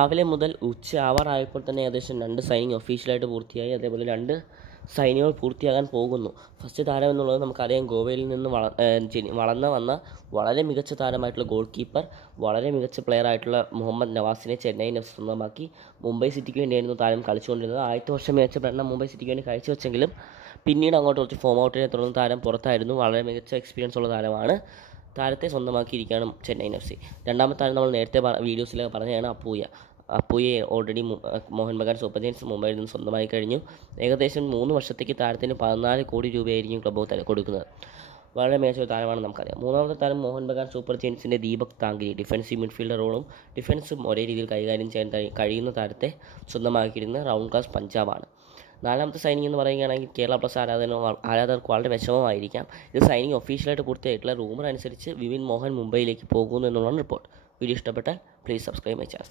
രാവിലെ മുതൽ ഉച്ചയാവാറായപ്പോൾ തന്നെ ഏകദേശം 2 സൈനിങ് ഒഫീഷ്യലായിട്ട് പൂർത്തിയായി. അതേപോലെ 2 സൈനിങ്ങുകൾ പൂർത്തിയാകാൻ പോകുന്നു. ഫസ്റ്റ് താരം എന്നുള്ളത് നമുക്കറിയാം, ഗോവയിൽ നിന്ന് വളർന്നു വന്ന വളരെ മികച്ച താരമായിട്ടുള്ള ഗോൾ കീപ്പർ, വളരെ മികച്ച പ്ലെയറായിട്ടുള്ള മുഹമ്മദ് നവാസിനെ ചെന്നൈയിൻ എഫ് സ്വന്തമാക്കി. മുംബൈ സിറ്റിക്ക് വേണ്ടിയായിരുന്നു താരം കളിച്ചുകൊണ്ടിരുന്നത്. ആദ്യത്തെ വർഷം മികച്ച പ്രകടനം മുംബൈ സിറ്റിക്ക് വേണ്ടി കാഴ്ചവെച്ചെങ്കിലും പിന്നീട് അങ്ങോട്ട് കുറച്ച് ഫോം ഔട്ടിനെ തുടർന്ന് താരം പുറത്തായിരുന്നു. വളരെ മികച്ച എക്സ്പീരിയൻസ് ഉള്ള താരമാണ്. താരത്തെ സ്വന്തമാക്കിയിരിക്കുകയാണ് ചെന്നൈയിൻ എഫ് സി. രണ്ടാമത്തെ താരം നമ്മൾ നേരത്തെ വീഡിയോസിലൊക്കെ പറഞ്ഞതാണ് അപ്പൂയെ already Mohun Bagan super giants മുംബൈയിൽ നിന്ന് സ്വന്തമായി കഴിഞ്ഞു. ഏകദേശം 3 വർഷത്തേക്ക് താരത്തിന് 14 കോടി രൂപയായിരിക്കും ക്ലബ്ബ് കൊടുക്കുന്നത്. വളരെ മികച്ച ഒരു താരമാണ് നമുക്കറിയാം. മൂന്നാമത്തെ താരം മോഹൻ ബഗാൻ സൂപ്പർ ജയൻസിൻ്റെ ദീപക് താങ്കുരി. ഡിഫൻസീവ് മിഡ്ഫീൽഡർ റോളും ഡിഫൻസും ഒരേ രീതിയിൽ കൈകാര്യം ചെയ്യാൻ കഴിയുന്ന താരത്തെ സ്വന്തമാക്കിയിരുന്ന റൗണ്ട് ക്ലാസ് പഞ്ചാബാണ്. നാലാമത്തെ സൈനിങ് എന്ന് പറയുകയാണെങ്കിൽ കേരള പ്ലസ് ആരാധകർക്ക് വളരെ വിഷമമായിരിക്കാം. ഇത് സൈനിങ് ഒഫീഷ്യലായിട്ട് പൂർത്തിയായിട്ടുള്ള റൂമർ അനുസരിച്ച് വിപിൻ മോഹൻ മുംബൈയിലേക്ക് പോകുന്നു എന്നുള്ളതാണ് റിപ്പോർട്ട്. വീഡിയോ ഇഷ്ടപ്പെട്ടാൽ പ്ലീസ് സബ്സ്ക്രൈബ് മൈ ചാനൽ.